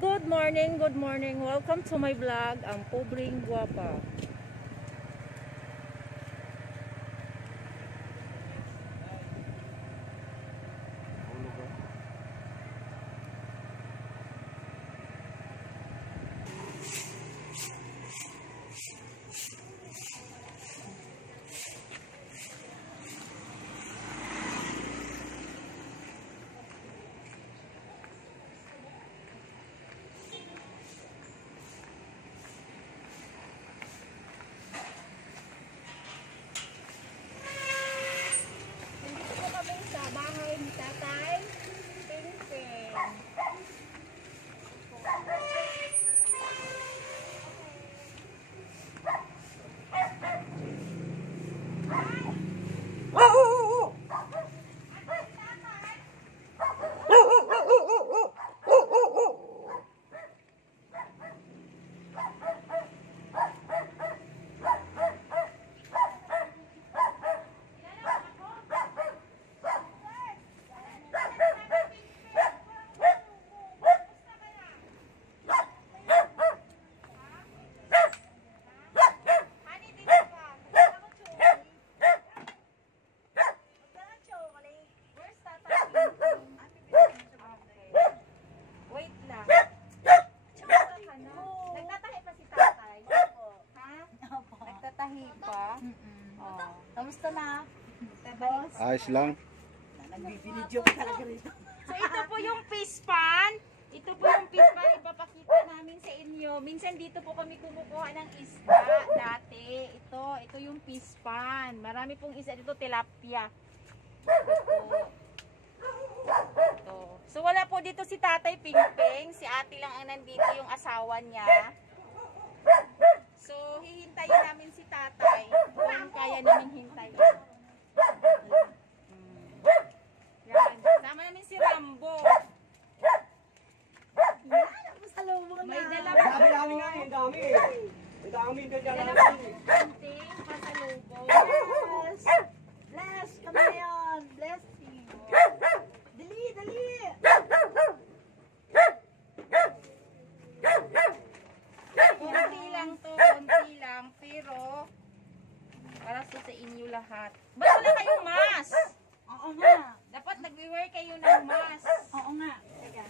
Good morning. Welcome to my vlog, ang Pobreng Guwapa. Kamusta na? Ayos lang. Nagbibideo ka talaga rito. So ito po yung fish pan. Ito po yung fish pan, ipapakita namin sa inyo. Minsan dito po kami kumukuha ng isda dati. Ito yung fish pan. Marami pong isda dito, tilapia. Ito. So wala po dito si Tatay Pingping. Si ate lang ang nandito, yung asawa niya. So hihintayin namin si Tatay kung kaya namin hintayin. Yan. Sama namin si Rambo. Pasalubong na. May dala Dami nga eh, dami. Ang dami na dyan. konting pasalubong. Yes! Bless! Kami na yun! Blessing! Dali! Dali! Konti lang to, konti lang. Pero, para sa inyo lahat. Ba't wala kayong mask? Oo nga! Dapat nag-wear kayo ng mask. Oo nga! Teka.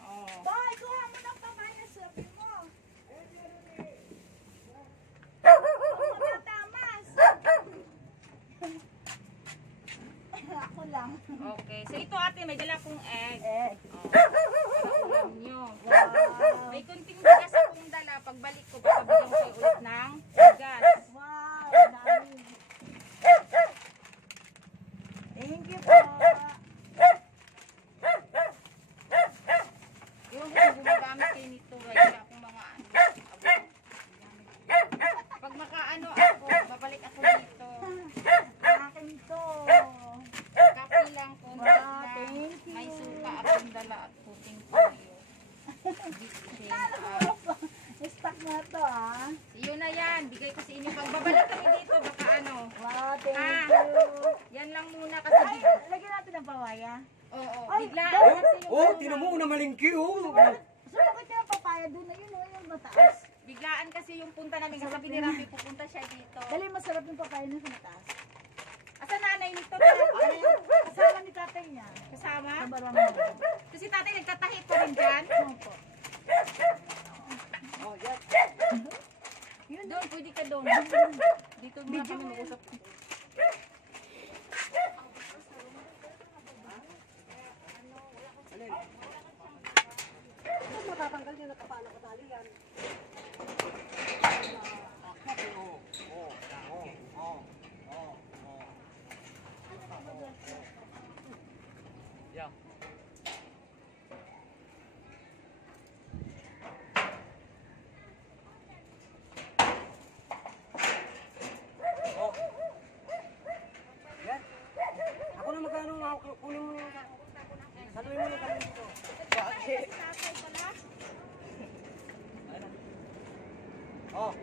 Oh. Boy! Kuha mo ng papaya sa sabi mo! Matatamas! Ako lang. Okay. So ito ate, may dala pong egg. Oh. Para ulam nyo. Wow! May kunting bigas akong dala. Pagbalik ko, baka bigyan kayo ulit ng bigas. Wow! Dami! Thank you po! Yung gumagamit kayo nito, wala akong mga ano. Pag makaano ako, babalik ako dito. Akin to! Kapi lang ko Wow, na thank you. may suka akong dala at puting toyo. Stock na to ah! Yun na yan, bigay ko sa inyo. Pag babalik kami dito, baka ano. Wow! Thank Ah. you! Yan lang muna kasi Ay! Lagyan natin ng pawaya. oo, Ay, bigla dahil- kasi yung Oh, una. tinan mo na malingki oh. So, bakit yung papaya doon na yun? Yung mataas. Biglaan kasi yung punta namin. Kasabi ni Rambi, pupunta siya dito. Dali, masarap yung papaya na sa mataas. Asa nanay nito? Kasama ni tatay niya. Kasama? Sa barangay. Kasi tatay nagtatahit pa rin dyan. Opo. Oh, yan. Doon, pwede ka doon. Dito muna kami mag-usap. Matatanggal yan, nakapala ko tali yan. Yeah. Oh. Yan. Ako na magkano nga, kunin mo yung saluhin mo yung kami dito. Bakit? Oh.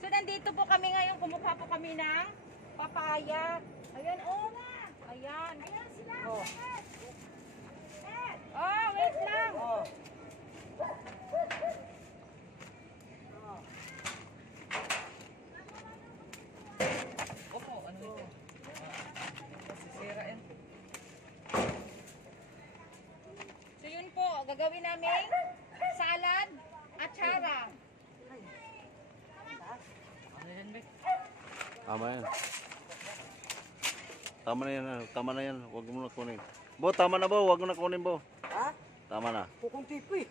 So, nandito po kami ngayon. Kumuha po kami ng papaya. Ayan, oh nga. Ayan. Ayan sila. Oh. Oh, wait lang. gagawin namin salad at chara. Tama yan. Tama na yan. Tama na yan. Huwag mo na kunin. Bo, tama na bo. Huwag mo na kunin bo. Ha? Tama na. Kukunti po eh.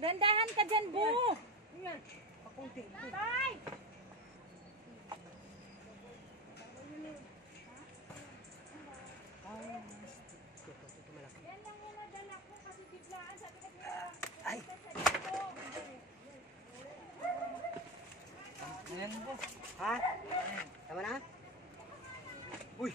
Dandahan ka dyan, Bu. Yan. Kukunti po. Bye! Yan lang muna dala ko kasi biglaan sabi ko Ay. Ha? Tama na? Uy.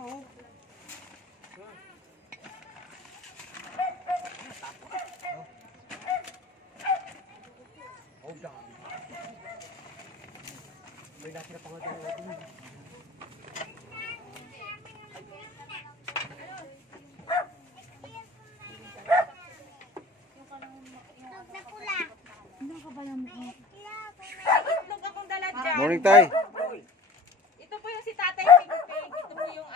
Oo. Oh, dami. May dati na pangatawag dun. Ano ka ba yung mukha? May itlog akong dala dyan. Morning, Tay. Ito po yung si Tatay Pingping. Ito po yung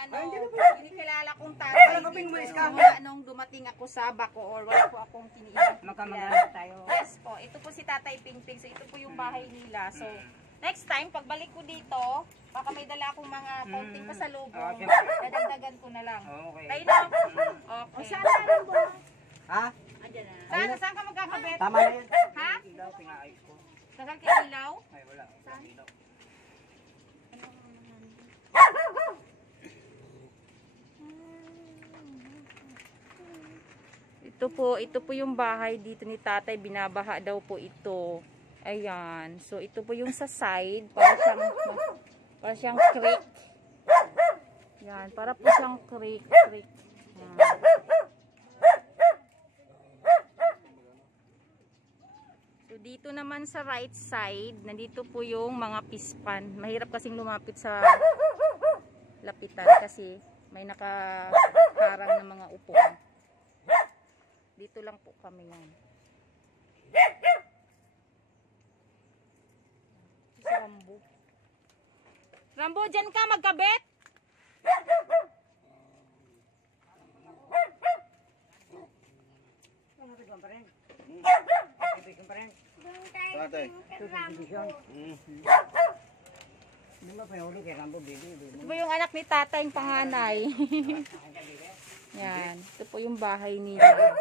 kinikilala kong tatay. Wala ka, Ping, umalis ka. Mula nung dumating ako sa Bacoor, wala po akong kiniilang. Magkamagana tayo. Yes po, ito po si Tatay Pingping. So ito po yung bahay nila. So next time, pagbalik ko dito, baka may dala akong mga konting pasalubong. Dadagdagan ko na lang. Okay. Tayo na. O Okay. saan na rin ba? Ha? Andyan na. Saan ka magkakabit? Tama na yan. Ha? Ilaw, pinaayos ko. Saan ka ilaw? Ay, wala. Ilaw. Ito po yung bahay dito ni Tatay, binabaha daw po ito. Ayan. So ito po yung sa side, para siyang creek. Yan, para po siyang creek. Yan. So dito naman sa right side, nandito po yung mga pispan. Mahirap kasing lumapit sa lapitan kasi may nakaharang na mga upuan. Dito lang po kami yan. Si Rambo. Rambo, dyan ka magkabit? Nabigyan pa rin. Nabigyan pa rin. Tatay. Ito sa division. Hindi ba pinahuli kay Rambo, baby? Ito po yung anak ni Tatay, yung panganay. Yan. Ito po yung bahay nila. Yan.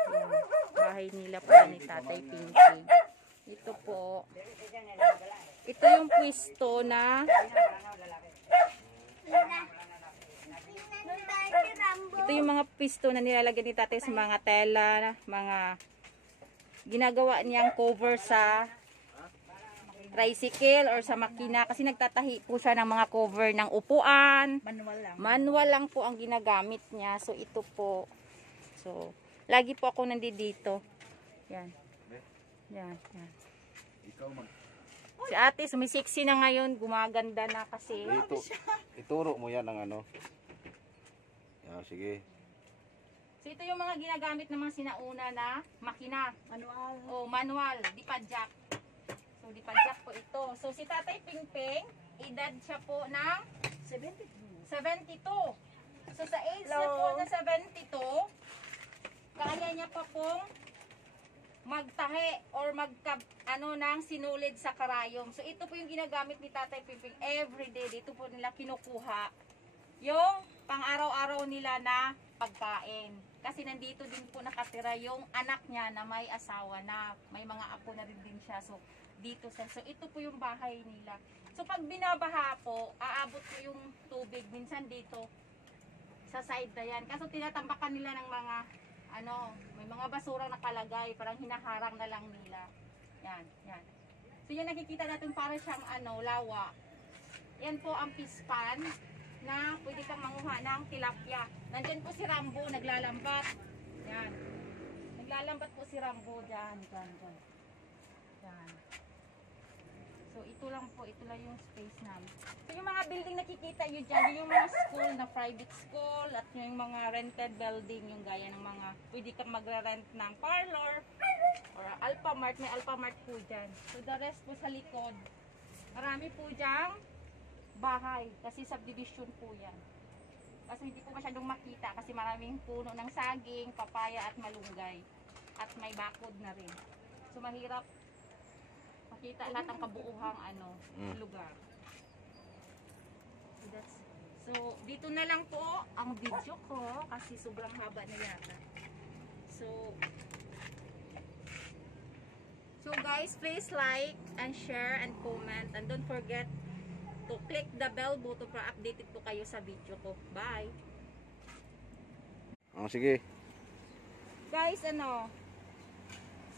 Bahay nila po ni Tatay Pinky. Ito po. Ito yung pwesto na ito yung mga pwesto na nilalagyan ni Tatay sa mga tela, mga ginagawa niyang cover sa tricycle or sa makina kasi nagtatahi po siya ng mga cover ng upuan. Manual lang. Manual lang po ang ginagamit niya. So ito po. So lagi po ako nandito. Yan. Yan. Ikaw mag... Si ate sumisiksi na ngayon. Gumaganda na kasi. Ituro mo yan ang ano. Yan, sige. So ito yung mga ginagamit ng mga sinauna na makina. Manual. O manual. Di pa jack. So di pa jack po ito. So si Tatay Pingping, edad siya po ng 72. 72. So sa age niya po na 72, kaya niya pa pong magtahi or ng sinulid sa karayom. So ito po yung ginagamit ni Tatay Pingping everyday. Dito po nila kinukuha yung pang-araw-araw nila na pagkain. Kasi nandito din po nakatira yung anak niya na may asawa na, may mga apo na rin din siya. So dito sa, so ito po yung bahay nila. So pag binabaha po, aabot po yung tubig minsan dito sa side na yan. Kaso tinatambakan nila ng mga may mga basurang nakalagay, parang hinaharang na lang nila. Yan. So yan nakikita natin para siyang lawa. Yan po ang pispan na pwede kang manguha ng tilapia. Nandyan po si Rambo, naglalambat. Yan. Naglalambat po si Rambo dyan. Yan. So So ito lang yung space namin. So yung mga building nakikita nyo dyan, yun yung mga school na private school at yung mga rented building, yung gaya ng mga pwede kang magre-rent ng parlor or Alphamart, may Alphamart po dyan. So the rest po sa likod, marami po dyang bahay kasi subdivision po yan. Kasi hindi po masyadong makita kasi maraming puno ng saging, papaya at malunggay. At may bakod na rin. So mahirap makita lahat ng kabuuhang lugar. So dito na lang po ang video ko kasi sobrang haba na yata. So guys, please like and share and comment and don't forget to click the bell button para updated po kayo sa video ko. Bye! Sige. Guys,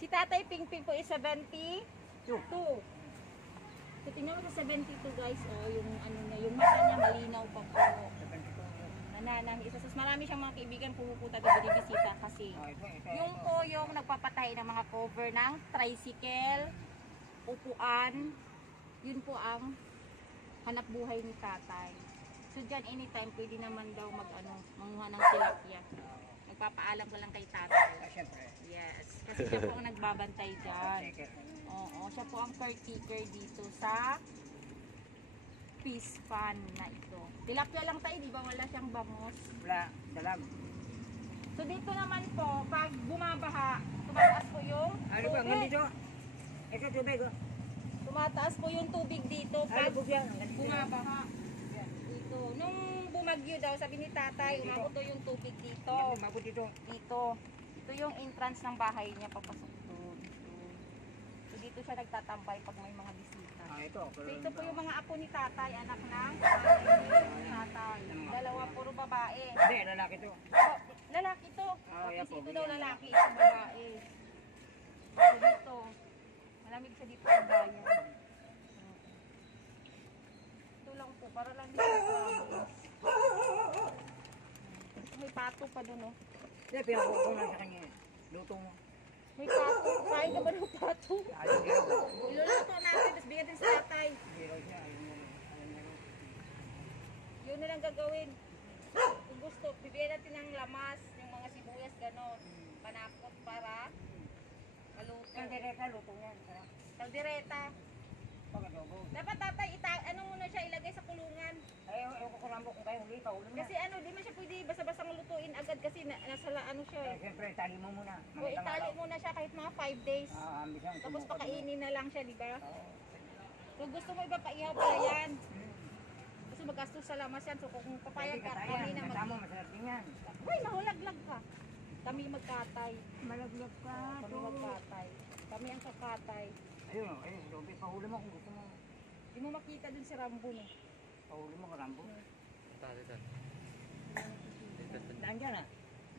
si Tatay Pingping po is 72. So tingnan mo sa 72 guys, yung yung mata niya malinaw pa po. Isa sa marami siyang mga kaibigan pumupunta doon binibisita kasi yung po yung nagpapatay ng mga cover ng tricycle, upuan, yun po ang hanap buhay ni tatay. So dyan anytime pwede naman daw manguha ng tilapia. Nagpapaalam ko lang kay tatay. Yes, kasi siya po ang nagbabantay dyan. Oo, siya po ang caretaker dito sa fish pond na ito. Tilapia lang tayo, di ba? Wala siyang bangus. Wala, dalag. So dito naman po, pag bumabaha, tumataas po yung Ano ba, tubig. dito? Ito tubig, oh. Tumataas po yung tubig dito Ay, pag bubyan. bumabaha. Dito. Nung bumagyo daw, sabi ni tatay, umabot daw yung tubig dito. Mabot dito. Dito. Ito yung entrance ng bahay niya, papasok doon. So dito siya nagtatambay pag may mga bisita. Ito. So ito po yung mga apo ni tatay, anak ng tatay. Dalawa, puro babae. Hindi, lalaki to. Oh, lalaki to. yan Kasi po, ito daw bigyan. lalaki, ito babae. So dito, malamig siya dito sa bayan. Ito lang po, para lang dito sa may pato pa doon, oh. Hindi, pinakukunan sa kanya. Luto mo. May pato. Kain ka ba ng pato? Ayaw niya. Iluluto natin, tapos bigyan din sa tatay. Ayaw niya. Ayaw niya. Yun na lang gagawin. Kung gusto, bibigyan natin ng lamas, yung mga sibuyas, gano'n. Panakot para maluto. Kaldereta, luto niyan. Kaldereta. Pag-adobo. Dapat tatay, ano muna siya ilagay sa kulungan. Ayaw ko kulambo kung kayo huli, paulo na. Kasi di man siya pwede basta-basta lutuin agad kasi nasa siya eh. Siyempre, tali mo muna. O itali muna siya kahit mga 5 days. Ambisyon. Tapos pakainin na lang siya, di ba? Kung gusto mo iba paihaw pala yan. Kasi magastos sa lamas yan. So kung papayag ka, kami na Kasama, masarap din yan. Uy, mahulaglag ka. Kami magkatay. Malaglag ka. Kami magkatay. Kami ang kakatay. Ayun, dobe, pahuli mo kung gusto mo. Di mo makita dun si Rambo no. Pahuli mo, karambo. Nandiyan na.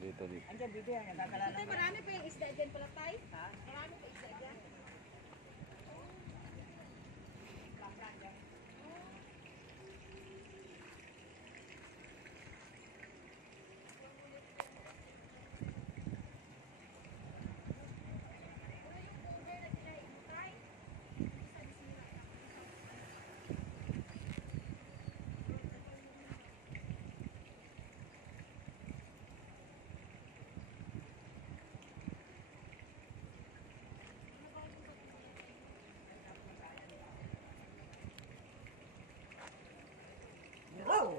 Dito. Andiyan, bibig, nagkakalala Tay, mo. marami pa yung isda dyan pala tay. Ha? Marami pa isda dyan. Oh!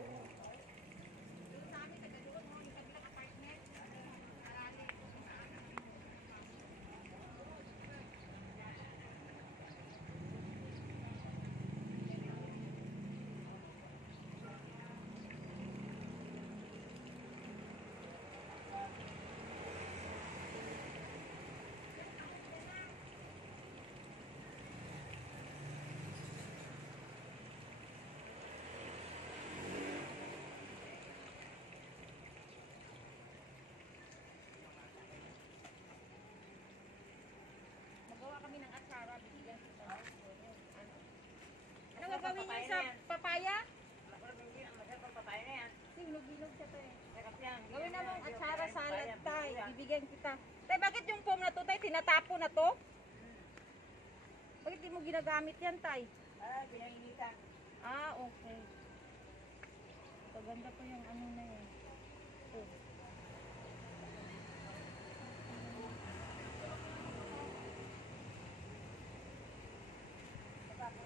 Magawa kami ng atsara, bibigyan kita. Ano gagawin niyo sa papaya? Masarap ang papaya na yan. Hinog-hinog siya tayo. Sarap yan. Gawin na mong atsara salad tay. Bibigyan kita. Tay, bakit yung foam na to tay? Tinatapo na to? Bakit di mo ginagamit yan tay? Ah, okay. Maganda pa yung ano na yun. Oh.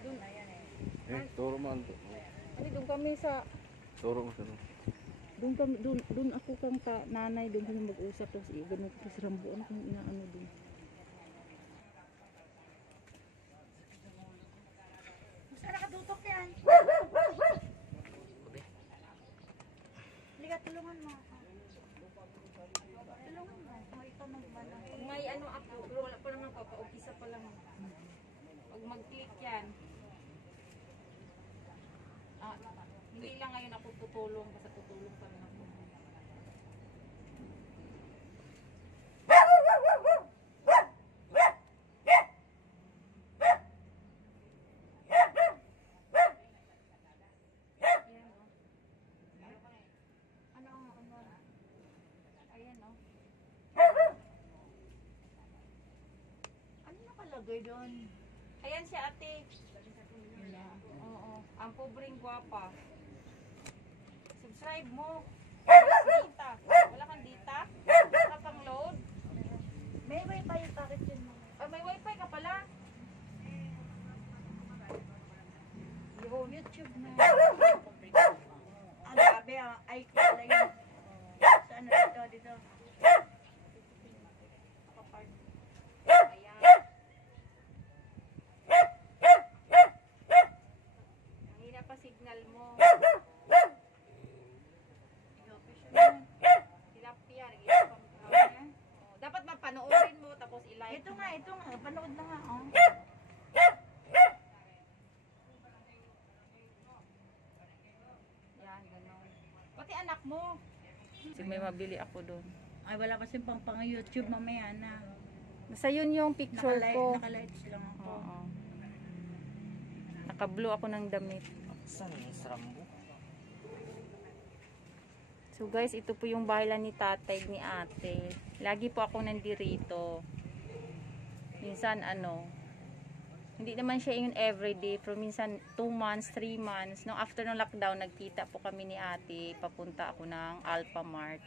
Doon na yan eh. Turo mo. Ano, doon kami sa... Turo mo sa Doon ako kang nanay, doon kami mag-usap. Tapos ganun ko si Rambo. Ano kung inaano doon? Gusto nakatutok yan. Halika, tulungan mo ako. Tulungan mo. O, ikaw magmanang. May ano ako, pero wala pa naman isa pa lang. Pag mag-click yan. Ah, hindi lang ngayon ako tutulong, basta tutulong pa rin ako. Ayan oh. Ano nakalagay doon? Ayan siya ate. Oo. Ang pobreng gwapa. Subscribe mo. Dita. Wala kang dita? Wala kang load? May wifi yung packet yun mo. Ay, may wifi ka pala. Yung YouTube na. Ang gabi ay pala yun. Saan na dito? Ayan. Ang hina pa signal mo. Tilapia. Dapat mapanoorin mo tapos i-like. Ito nga. Panood na nga. Oh. Yan, gano'n. Pati anak mo. Kasi may mabili ako doon. Ay, wala kasi pang YouTube mamaya na. Basta yun yung picture ko. Naka-lights lang ako. Oo. Naka-blue ako ng damit. Saan yung Rambo? So guys, ito po yung bahay lang ni tatay, ni ate. Lagi po ako nandirito. Minsan hindi naman siya yung everyday. Pero minsan 2 months, 3 months. Nung after ng lockdown, nagkita po kami ni ate. Papunta ako ng Alphamart.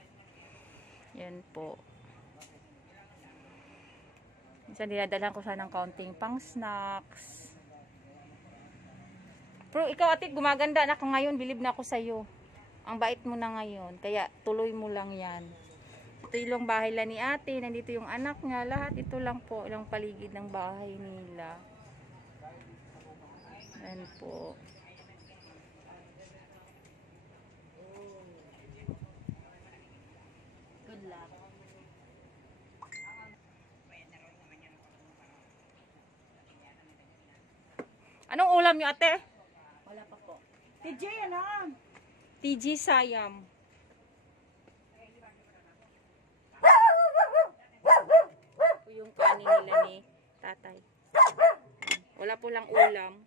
Yan po. Minsan dinadalhan ko siya ng counting pang snacks. Pero ikaw ate, gumaganda na ako ngayon. Believe na ako sa'yo. Ang bait mo na ngayon. Kaya tuloy mo lang yan. Ito yung bahay lang ni ate. Nandito yung anak niya. Lahat ito lang po. Ilang paligid ng bahay nila. Ayan po. Good luck. Anong ulam niyo ate? Wala pa po. TJ, ano? TG Sayam. Ito yung kanin nila ni tatay. Wala po lang ulam.